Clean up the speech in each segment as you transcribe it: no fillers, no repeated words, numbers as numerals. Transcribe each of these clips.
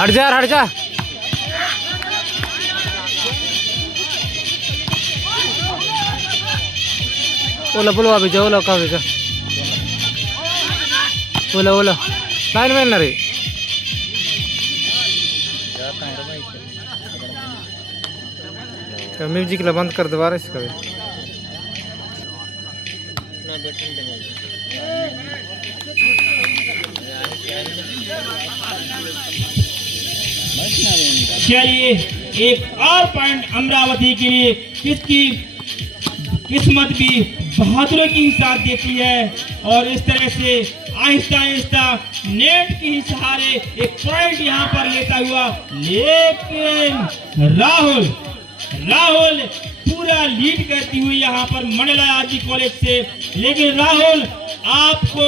हट जा हट जा। ओला बोलो अभी जा, ओला का जा, ओला ओला लाइन में ना रे। म्यूजिक ला बंद कर दोबारा इसका भी। चलिए एक और पॉइंट अमरावती के लिए, किसकी किस्मत भी बहादुरों की ही साथ देती है। और इस तरह से आहिस्ता आहिस्ता नेट के ही सहारे एक पॉइंट यहाँ पर लेता हुआ, लेकिन राहुल पूरा लीड करती हुई यहाँ पर मंडला आरडी कॉलेज से। लेकिन राहुल आपको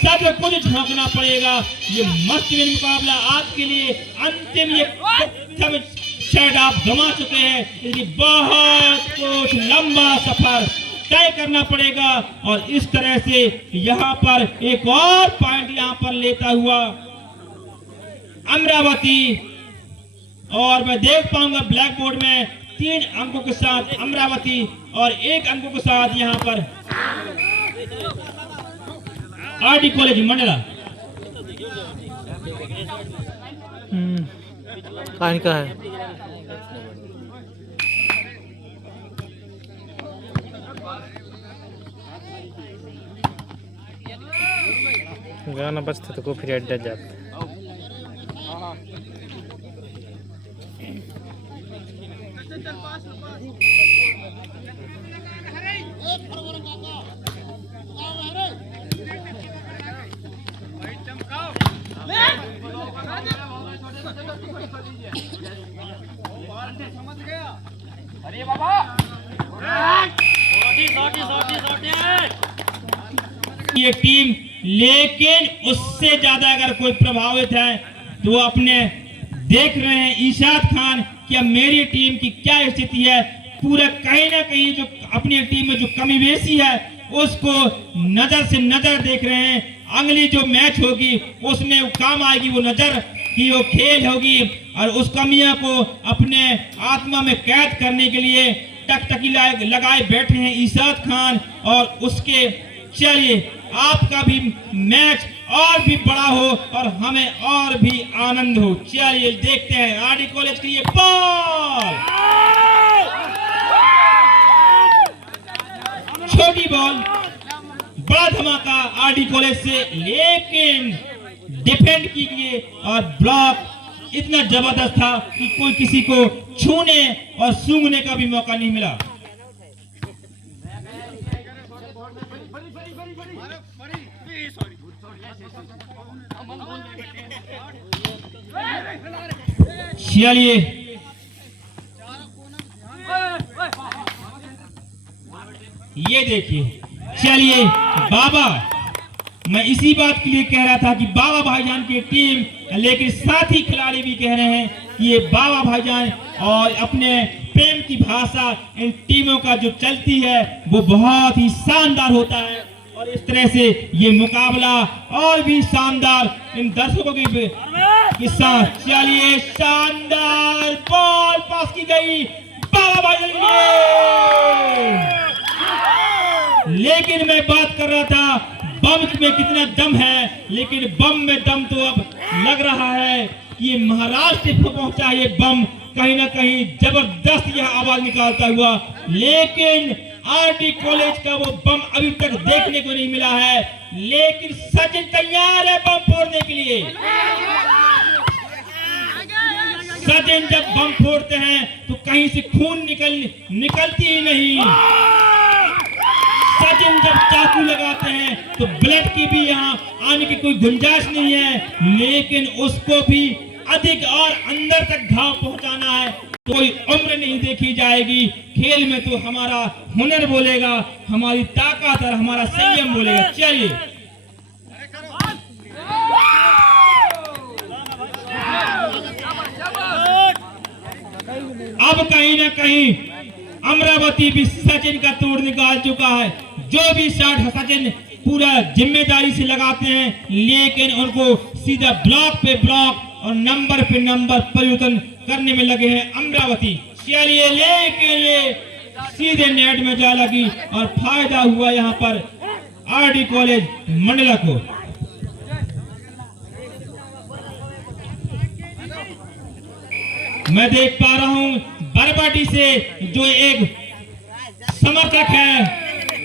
सब कुछ झोंकना पड़ेगा। ये मस्त मुकाबला आपके लिए अंतिम, ये सब सेट आप गंवा चुके हैं, इसलिए बहुत कुछ लंबा सफर तय करना पड़ेगा। और इस तरह से यहाँ पर एक और पॉइंट यहाँ पर लेता हुआ अमरावती, और मैं देख पाऊंगा ब्लैक बोर्ड में 3 अंकों के साथ अमरावती और 1 अंकों के साथ यहाँ पर आरडी कॉलेज मंडला। कहानी का है गाना बजता तो फिर अड्डा जाता। अरे बाबा ये टीम, लेकिन उससे ज्यादा अगर कोई प्रभावित है तो अपने देख रहे हैं इशाद खान कि अब मेरी टीम की क्या स्थिति है। पूरा कहीं ना कहीं जो अपनी टीम में जो कमी बेसी है उसको नजर से नजर देख रहे हैं। अगली जो मैच होगी उसमें काम आएगी वो नजर की वो खेल होगी, और उस कमियों को अपने आत्मा में कैद करने के लिए टकटकी लगाए बैठे हैं इशाद खान। और उसके चलिए आपका भी मैच और भी बड़ा हो और हमें और भी आनंद हो। चलिए देखते हैं आरडी कॉलेज की ये बॉल, छोटी बॉल, बड़ा धमाका आरडी कॉलेज से, लेकिन डिफेंड कीजिए और ब्लॉक इतना जबरदस्त था कि कोई किसी को छूने और सूंघने का भी मौका नहीं मिला। चलिए ये देखिए, चलिए बाबा, मैं इसी बात के लिए कह रहा था कि बाबा भाईजान की टीम, लेकिन साथ ही खिलाड़ी भी कह रहे हैं कि ये बाबा भाईजान और अपने प्रेम की भाषा इन टीमों का जो चलती है वो बहुत ही शानदार होता है। और इस तरह से ये मुकाबला और भी शानदार इन दर्शकों के साथ। चलिए शानदार बॉल पास की गई बाबा भाईजान, लेकिन मैं बात कर रहा था बम में कितना दम है, लेकिन बम में दम तो अब लग रहा है कि ये महाराष्ट्र से पहुंचा ये बम, कहीं ना कहीं जबरदस्त यह आवाज निकालता हुआ। लेकिन आरडी कॉलेज का वो बम अभी तक देखने को नहीं मिला है, लेकिन सचिन तैयार है बम फोड़ने के लिए। सचिन जब बम फोड़ते हैं तो कहीं से खून निकलती ही नहीं। सचिन जब चाकू लगाते हैं तो ब्लड की भी यहाँ आने की कोई गुंजाइश नहीं है, लेकिन उसको भी अधिक और अंदर तक घाव पहुंचाना है। कोई उम्र नहीं देखी जाएगी, खेल में तो हमारा हुनर बोलेगा, हमारी ताकत और हमारा संयम बोलेगा। चलिए अब कहीं ना कहीं अमरावती भी सचिन का तोड़ निकाल चुका है। जो भी शॉट सचिन पूरा जिम्मेदारी से लगाते हैं, लेकिन उनको सीधा ब्लॉक पे ब्लॉक और नंबर पे नंबर परिवर्तन करने में लगे हैं अमरावती। चलिए लेके ये सीधे नेट में जा लगी और फायदा हुआ यहाँ पर आरडी कॉलेज मंडला को। मैं देख पा रहा हूं बरबाटी से जो एक समर्थक है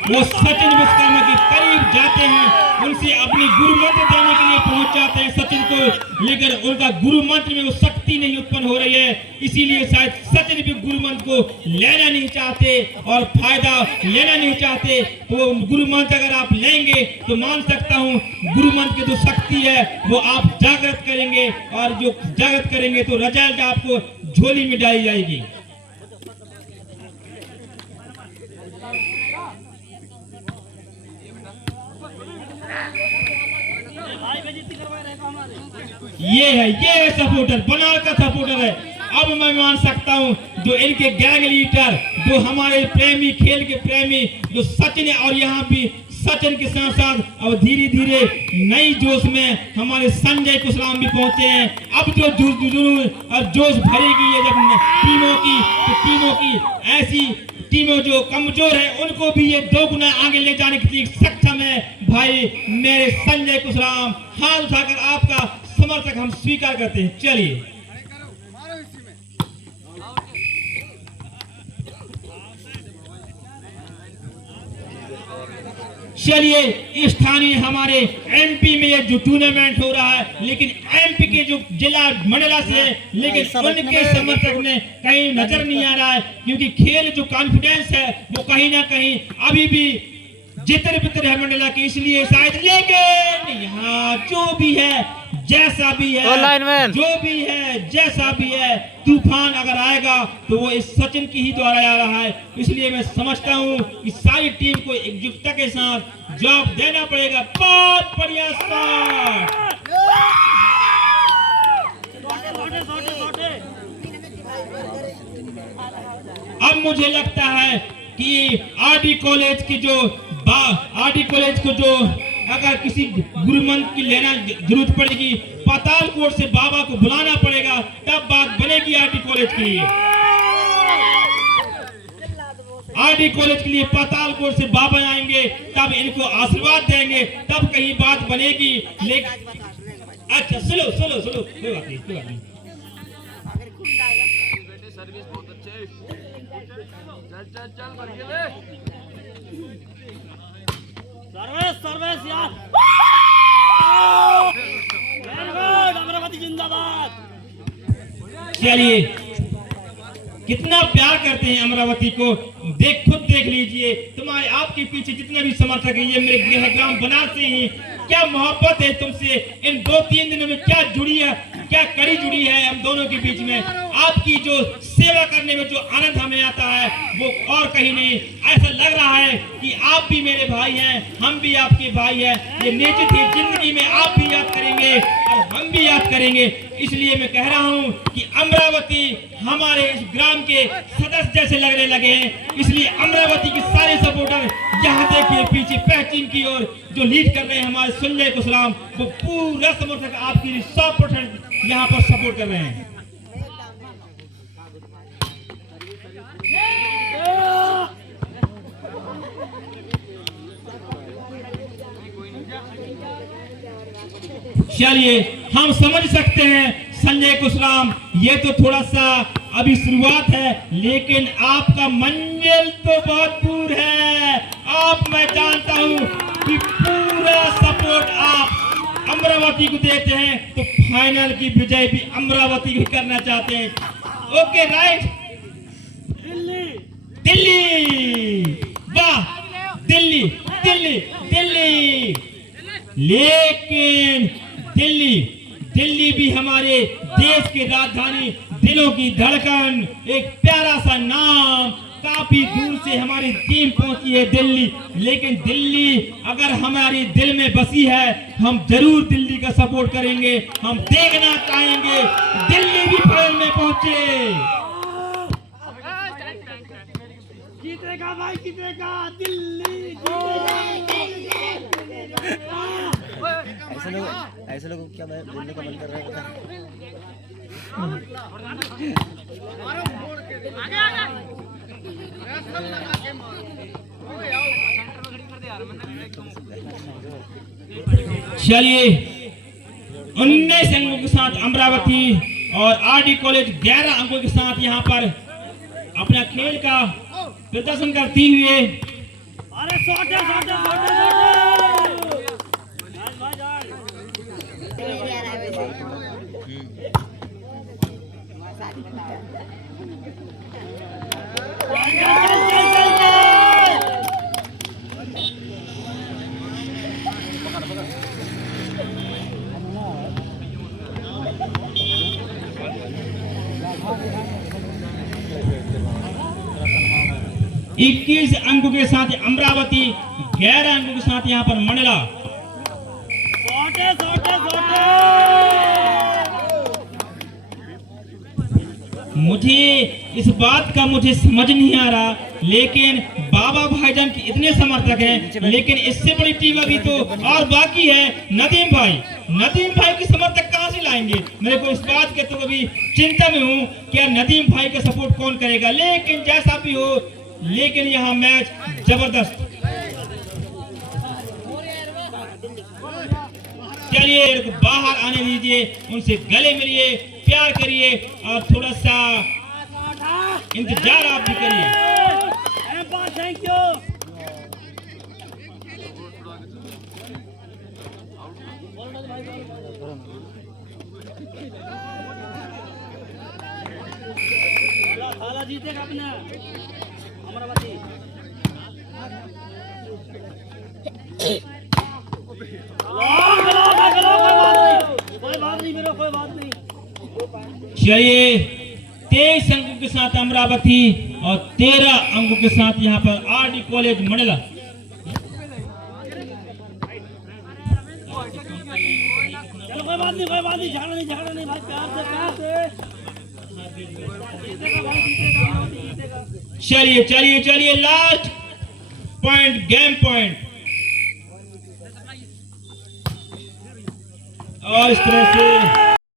वो सचिन विश्वकर्मा के करीब जाते हैं, उनसे अपनी गुरु मंत्र देने के लिए पहुंच जाते हैं सचिन को, लेकिन उनका गुरु मंत्र में वो शक्ति नहीं उत्पन्न हो रही है, इसीलिए शायद सचिन भी गुरु मंत्र को लेना नहीं चाहते और फायदा लेना नहीं चाहते। तो गुरु मंत्र अगर आप लेंगे तो मान सकता हूँ गुरु मंत्र की जो शक्ति है वो आप जागृत करेंगे, और जो जागृत करेंगे तो रिजल्ट आपको झोली में डाली जाएगी। ये है सपोर्टर, बनार का सपोर्टर है। अब मैं मान सकता हूँ जो इनके गैंग लीडर, जो हमारे प्रेमी, खेल के प्रेमी जो सचिन है, और यहाँ भी सचिन के साथ साथ अब धीरे धीरे नई जोश में हमारे संजय कुशराम भी पहुंचे हैं। अब जो जोश भरेगी है जब टीमों की, तो टीमों की ऐसी टीमों जो कमजोर है उनको भी ये 2 गुना आगे ले जाने के लिए सक्षम है। भाई मेरे संजय कुशराम, हाथ उठाकर आपका समर्थक हम स्वीकार करते हैं। चलिए स्थानीय हमारे एमपी में ये जो टूर्नामेंट हो रहा है, लेकिन एमपी के जो जिला मंडला से है, लेकिन उनके समर्थक ने कहीं नजर नहीं आ रहा है, क्योंकि खेल जो कॉन्फिडेंस है वो कहीं ना कहीं अभी भी जितर बितर है मंडला की, इसलिए शायद। लेकिन यहाँ जो भी है, जैसा भी है, जो भी है, जैसा भी है, तूफान अगर आएगा तो वो इस सचिन की ही द्वारा आ रहा है। इसलिए मैं समझता हूँ कि सारी टीम को एकजुटता के साथ जवाब देना पड़ेगा। बहुत बढ़िया शॉट। अब मुझे लगता है कि आरडी कॉलेज को जो अगर किसी गुरु मंत्र की लेना जरूरत पड़ेगी, पाताल कोट से बाबा को बुलाना पड़ेगा, तब बात बनेगी आरडी कॉलेज के लिए। आरडी कॉलेज के लिए पाताल कोट से बाबा आएंगे, तब इनको आशीर्वाद देंगे, तब कहीं बात बनेगी। लेकिन अच्छा सुनो, कोई बात नहीं। सर्विस बहुत अच्छे, चल सर्विस यार, अमरावती जिंदाबाद। चलिए कितना प्यार करते हैं अमरावती को, खुद देख लीजिए। तुम्हारे आपके पीछे जितने भी समर्थक हैं, ये मेरे गृह ग्राम बनारस से ही, क्या मोहब्बत है तुमसे। इन 2-3 दिनों में क्या जुड़ी है, क्या कड़ी जुड़ी है हम दोनों के बीच में। आपकी जो सेवा करने में जो आनंद हमें आता है वो और कहीं नहीं। ऐसा लग रहा है कि आप भी मेरे भाई हैं, हम भी आपके भाई हैं। ये निश्चित ही जिंदगी में आप भी याद करेंगे और हम भी याद करेंगे। इसलिए मैं कह रहा हूँ कि अमरावती हमारे इस ग्राम के सदस्य जैसे लगने लगे हैं। इसलिए अमरावती के सारे सपोर्टर यहाँ देखिए पीछे पहचीन की ओर जो लीड कर रहे हैं हमारे संजय कुशराम, वो पूरा समर्थक आपकी 100% यहाँ पर सपोर्ट कर रहे हैं। चलिए हम समझ सकते हैं संजय कुशराम, ये तो थोड़ा सा अभी शुरुआत है, लेकिन आपका मंजिल तो बहुत दूर है। आप, मैं जानता हूँ कि पूरा सपोर्ट आप अमरावती को देते हैं, तो फाइनल की विजय भी अमरावती को करना चाहते हैं। ओके राइट, दिल्ली, वाह दिल्ली। लेकिन दिल्ली भी हमारे देश की राजधानी, दिलों की धड़कन, एक प्यारा सा नाम। काफी दूर से हमारी टीम पहुंची है दिल्ली, लेकिन दिल्ली अगर हमारे दिल में बसी है, हम जरूर दिल्ली का सपोर्ट करेंगे। हम देखना चाहेंगे दिल्ली भी फाइनल में पहुंचे। जीतेगा भाई, जीतेगा दिल्ली, ऐसे लोग क्या बोलने का मन कर रहा है। चलिए 19 अंकों के साथ अमरावती और आरडी कॉलेज 11 अंकों के साथ यहाँ पर अपना खेल का प्रदर्शन करती हुए अरे शॉट है शॉट है शॉट इक्कीस अंकों के साथ अमरावती 11 अंकों के साथ यहाँ पर मंडला। शॉट है शॉट है शॉट है। मुझे इस बात का समझ नहीं आ रहा, लेकिन बाबा भाईजान के इतने समर्थक हैं, लेकिन इससे बड़ी टीम अभी तो और बाकी है। नदीम भाई के समर्थक कहां से लाएंगे? मेरे को इस बात के तो अभी चिंता में हूं क्या नदीम भाई का सपोर्ट कौन करेगा। लेकिन जैसा भी हो, लेकिन यहाँ मैच जबरदस्त। चलिए बाहर आने दीजिए, उनसे गले मिलिए, प्यार करिए और थोड़ा सा इंतजार आप भी करिए। Thank you. थाला जीतेगा अपना अमरावती। कोई बात नहीं मेरा, कोई बात नहीं। चलिए 23 अंकों के साथ अमरावती और 13 अंकों के साथ यहाँ पर आरडी कॉलेज मंडला। चलो कोई बात नहीं झगड़ा नहीं भाई, प्यार से चलिए लास्ट पॉइंट, गेम पॉइंट। और इस तरह से